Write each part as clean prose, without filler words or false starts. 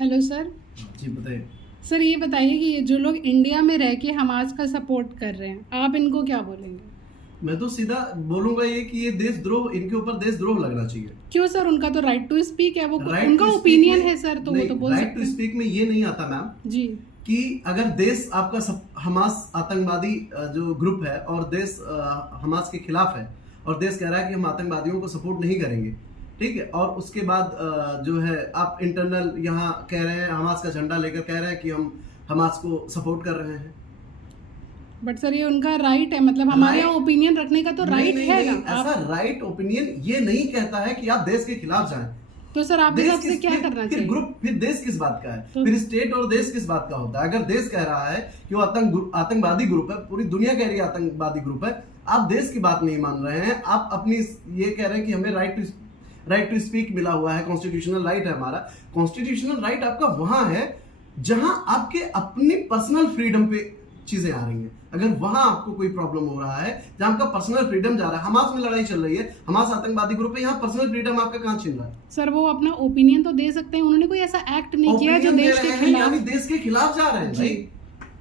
Hello sir. जी बताइए। Sir ये बताइए कि ये जो लोग इंडिया में रह के हमास का सपोर्ट कर रहे हैं, आप इनको क्या बोलेंगे? मैं तो सीधा बोलूंगा ये कि ये देशद्रोह, इनके ऊपर देशद्रोह लगना चाहिए। क्यों सर? उनका तो राइट टू स्पीक है, वो राइट उनका टू स्पीक ओपिनियन में है सर, तो वो नहीं, तो बोल राइट सकते टू हैं। स्पीक में ये नहीं आता मैम जी। कि अगर देश आपका हमास आतंकवादी जो ग्रुप है और देश हमास के खिलाफ है और देश कह रहा है कि हम आतंकवादियों को सपोर्ट नहीं करेंगे, ठीक है, और उसके बाद जो है आप इंटरनल यहाँ कह रहे हैं हमास का झंडा लेकर कह रहे हैं कि हम हमास को सपोर्ट कर रहे हैं। बट सर ये उनका राइट है, मतलब हमारे यहाँ ओपिनियन रखने का तो राइट है ना। ऐसा राइट ओपिनियन ये नहीं कहता है कि आप देश के खिलाफ जाएं। तो सर आप हिसाब से क्या करना चाहिए? फिर ग्रुप, फिर देश किस बात का है? तो फिर स्टेट और देश किस बात का होता है? अगर देश कह रहा है कि वो आतंकवादी ग्रुप है, पूरी दुनिया कह रही है आतंकवादी ग्रुप है, आप देश की बात नहीं मान रहे हैं, आप अपनी ये कह रहे हैं कि हमें राइट टू स्पीक मिला हुआ है, कॉन्स्टिट्यूशनल राइट है हमारा। कॉन्स्टिट्यूशनल राइट आपका वहां है जहां आपके अपनी पर्सनल फ्रीडम पे चीजें आ रही हैं। अगर वहां आपको कोई प्रॉब्लम हो रहा है, जहां आपका पर्सनल फ्रीडम जा रहा है, हमास में लड़ाई चल रही है, हमास आतंकवादी ग्रुप है, यहाँ पर्सनल फ्रीडम आपका कहां छीन रहा है? सर वो अपना ओपिनियन तो दे सकते हैं, उन्होंने कोई ऐसा एक्ट नहीं किया जो देश के खिलाफ, यानी देश के खिलाफ जा रहे हैं भाई।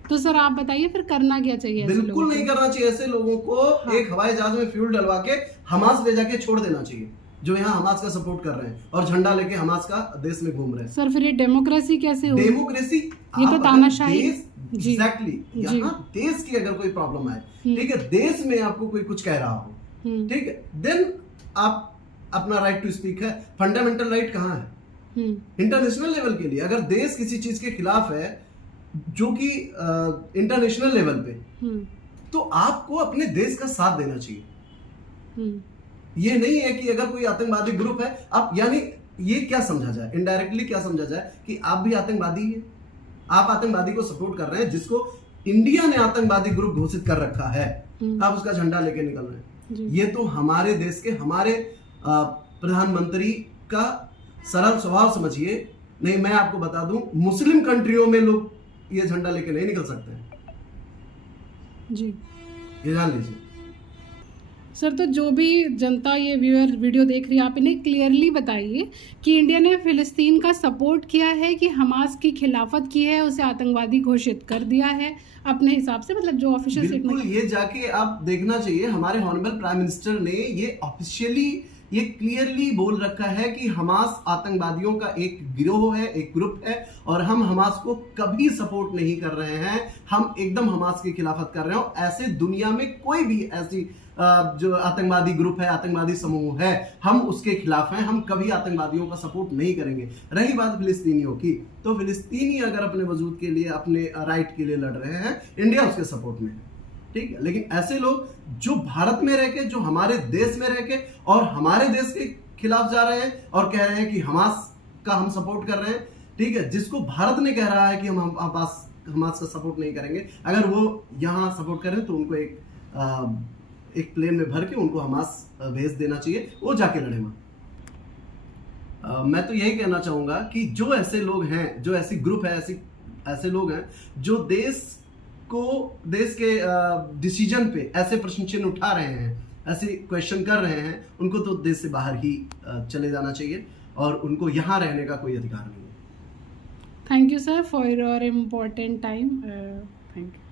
तो सर आप बताइए फिर करना क्या चाहिए? बिल्कुल नहीं करना चाहिए ऐसे लोगों को। हाँ। एक हवाई जहाज में फ्यूल डलवा के हमास ले जाके छोड़ देना चाहिए, जो यहाँ हमास का सपोर्ट कर रहे हैं और झंडा लेके हमास का देश में घूम रहे हैं। सर फिर ये डेमोक्रेसी कैसे होगी? डेमोक्रेसी ये तो तानाशाही। एग्जैक्टली, यहाँ देश की अगर कोई प्रॉब्लम है, ठीक है, देश में आपको कोई कुछ कह रहा हो, ठीक है, देन आप अपना राइट टू स्पीक है। फंडामेंटल राइट कहाँ है? इंटरनेशनल लेवल के लिए अगर देश किसी चीज के खिलाफ है जो कि इंटरनेशनल लेवल पे, तो आपको अपने देश का साथ देना चाहिए। ये नहीं है कि अगर कोई आतंकवादी ग्रुप है, आप यानी ये क्या समझा जाए, इनडायरेक्टली क्या समझा जाए कि आप भी आतंकवादी है, आप आतंकवादी को सपोर्ट कर रहे हैं जिसको इंडिया ने आतंकवादी ग्रुप घोषित कर रखा है, आप उसका झंडा लेके निकल रहे हैं। ये तो हमारे देश के हमारे प्रधानमंत्री का सरल स्वभाव समझिए। नहीं, मैं आपको बता दूं, मुस्लिम कंट्रियों में लोग ये झंडा लेके नहीं निकल सकते हैं जी, ये जान लीजिए। सर तो जो भी जनता ये व्यूअर वीडियो देख रही है, आप इन्हें क्लियरली बताइए कि इंडिया ने फिलिस्तीन का सपोर्ट किया है कि हमास की खिलाफत की है, उसे आतंकवादी घोषित कर दिया है अपने हिसाब से, मतलब जो ऑफिशियल बिल्कुल ये जाके आप देखना चाहिए। हमारे ऑनरेबल प्राइम मिनिस्टर ने ये ऑफिशियली ये क्लियरली बोल रखा है कि हमास आतंकवादियों का एक गिरोह है, एक ग्रुप है, और हम हमास को कभी सपोर्ट नहीं कर रहे हैं, हम एकदम हमास की खिलाफत कर रहे हैं। और ऐसे दुनिया में कोई भी ऐसी जो आतंकवादी ग्रुप है, आतंकवादी समूह है, हम उसके खिलाफ हैं, हम कभी आतंकवादियों का सपोर्ट नहीं करेंगे। रही बात फिलिस्तीनियों की, तो फिलिस्तीनी अगर अपने वजूद के लिए, अपने राइट के लिए लड़ रहे हैं, इंडिया उसके सपोर्ट में है, ठीक है। लेकिन ऐसे लोग जो भारत में रह के, जो हमारे देश में रह के और हमारे देश के खिलाफ जा रहे हैं और कह रहे हैं कि हमास का हम सपोर्ट कर रहे हैं, ठीक है, जिसको भारत ने कह रहा है कि हम हमास का सपोर्ट नहीं करेंगे, अगर वो यहाँ सपोर्ट करें तो उनको एक प्लेन में भर के उनको हमास भेज देना चाहिए, वो जाके लड़े वहां। मैं तो यही कहना चाहूंगा कि जो ऐसे लोग हैं, जो ऐसी ग्रुप है, ऐसे लोग हैं जो देश के डिसीजन पे ऐसे प्रश्न चिन्ह उठा रहे हैं, ऐसे क्वेश्चन कर रहे हैं, उनको तो देश से बाहर ही चले जाना चाहिए और उनको यहाँ रहने का कोई अधिकार नहीं है। Thank you sir for your important time. Thank you.